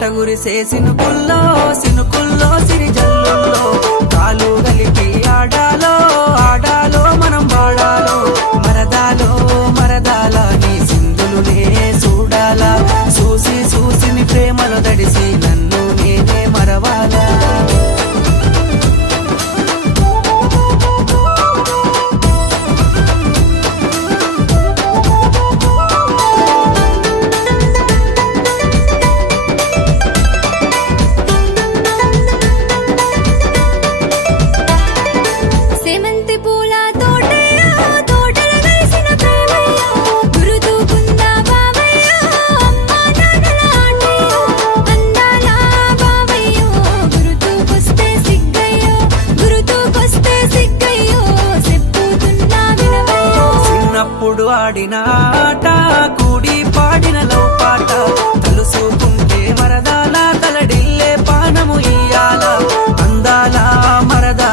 చెమట గురిసే సినుకుల్లో సిరిజల్లుల్లో కాలు గలిపి ఆడాలో ఆడాలో మనం వాడాలో మరదాల నీ సింధులునే చూడాలా చూసి నీ ప్రేమలో దడిసి నన్ను నేనే మరవాలా ఆడిన ఆట కూడి పాడిన లవ్ పాట తలుసుకుంటే మరదాల తలడిల్లే పానము ఇయ్యాల అందాల మరదాల